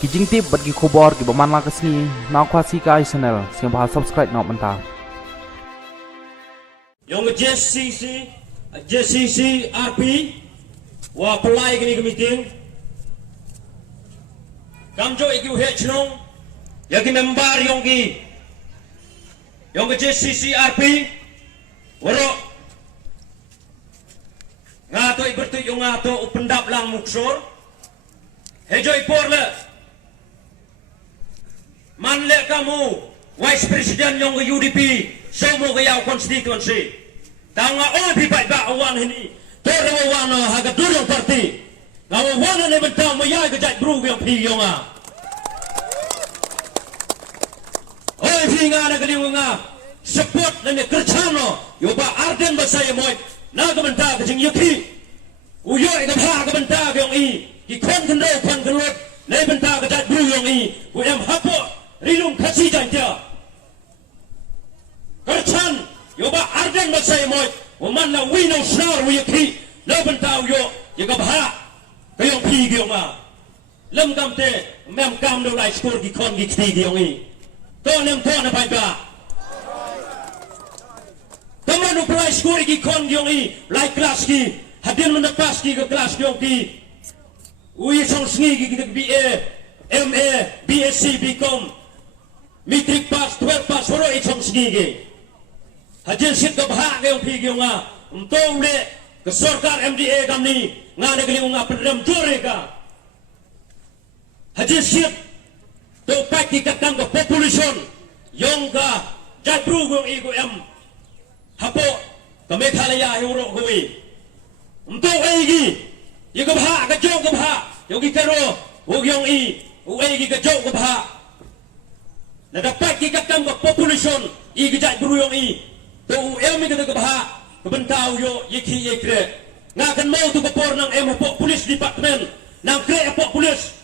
kijing tip bagi khobor ki baman la kasni na khwasi kai channel siang ba subscribe na manta Yung JCC RP wa pelai kini ke meeting kamjo iku hechnong yaki member yung JCC RP waro ngato ibertu yung ngato upendap lang muksor hejo iporle manle kamu Vice President yung UDP somo kayaw constituency tanga oi pipai ba awan ini tore wana haga durong parti ngawa wana ne bentang mayai gajat bru yang pi yonga oi pinga na galiunga support ne kerchano yoba arden basaya moy na ga benta ka jing yaki uyo ida ha ga benta ga yong i ki kon kan ro kan kan lot ne benta ga jat bru yong i ku em hapo rilung khasi janja kerchan yoba arden basaya moy woman la wino snar wi yaki na benta yo yaga bha ka yong pi ga yonga lam kam te mem kam do lai skor ki kon ki ti ga yong i to nem to na bai ba Taman uplai skor ki kon gyong i lai kelas ki hadin menepas ki ke kelas gyong ki ui song sngi ki BA MA BSc BCom matric pass 12 pass horo i song sngi ki hadin sit ke bahak gyong pi gyong a umtong le ke sarkar MDA kamni ngana geli unga pendem jore ka hadin sit to paki katang ke population yong ka jatru gyong i go em hapo kami thalaya huro hui untuk egi yiga bha ka jong ka bha yogi karo ugyong i egi ka jong ka bha na dapat ki katam ka population i ga jat bruyong i to mi ka bha ka bentau yo yiki yekre nga kan mau tu ka por nang em hapo police department nang kre hapo police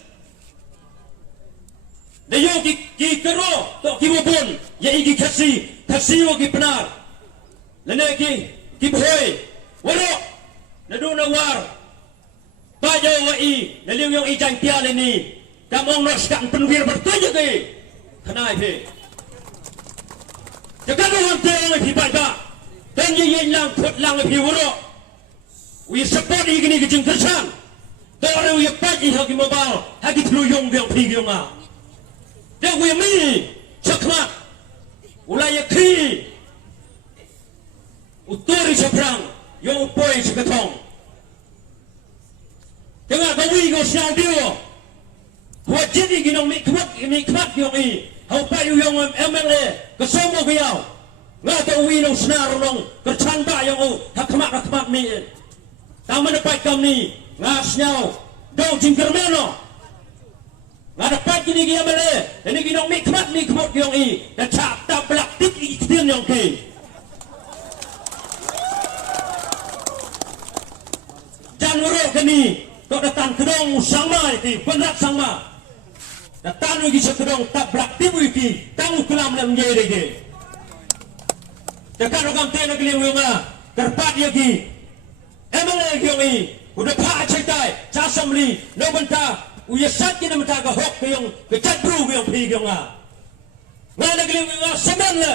de yo ki karo to ki mobon ye igi kasi yo ki penar Lene ki boy waro naduna war bajo wa i naliw yung ijang tiale ni kamong nos kan penwir bertanya ke kanai he jagado hante ang ipipai ba tanya yin lang put lang ipi waro we support igini kijing kersan tore we pat i hagi mobile hagi tluyong yung pigiyong a de we mi sakmat ulaya ki utori seberang yung upoi seketong tengah kawi ko siang dia buat jadi ginong mikmat yung i hau payu yung MLA kesomo kayau ngata uwi nong senarong kerchan ba yung hakmat mi tama dapat kami ngas nyaw dong jingkermeno nga dapat gini ki MLA ini ginong mikmat yung i dan cap tablak tik ikitin yung ki Janwaro kami to datang kedong sama itu berat sama datang lagi sekedong tabrak tibu iki tamu kelam lam jere ge dekat orang tena geliung nga terpat lagi emang lagi udah pa cetai casamli no benta uya sakit na mata ka hok yung kecat bru yung pigong nga ngala geliung nga saban la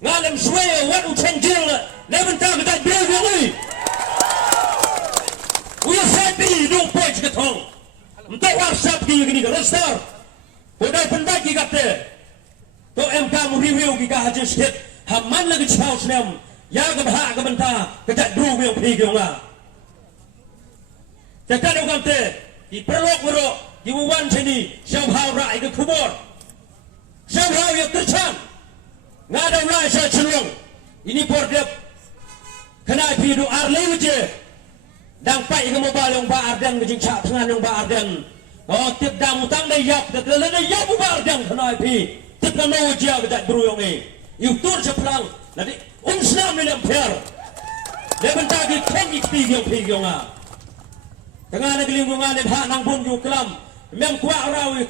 ngalam suwe wat u chenjil la no benta kecat bru yung we said be no point ke thong mtai whatsapp ki gini restar bodai pendai ki kate to mk mu review ki ka hajin state hamman lagi chau snem ya ga bha ga banta ke ta dru we phi ge nga ta ka do kante ki prolog ro ki wan chini shau hau rai ke khubor shau hau ye terchan nga da rai sa chlong ini por dep kana pi du arle je dang pai ke mobile yang ba arden ke jingcha thangan yang ba arden oh tip dang utang dai yap de le dai yap ba arden khnai pi tip ka no jia ke dat bru yong e yu tur je plang la di snam ni lemper le benta ki ken ki pi yong a tanga na gling ngan ne bha nang bun yu klam mem kwa rawi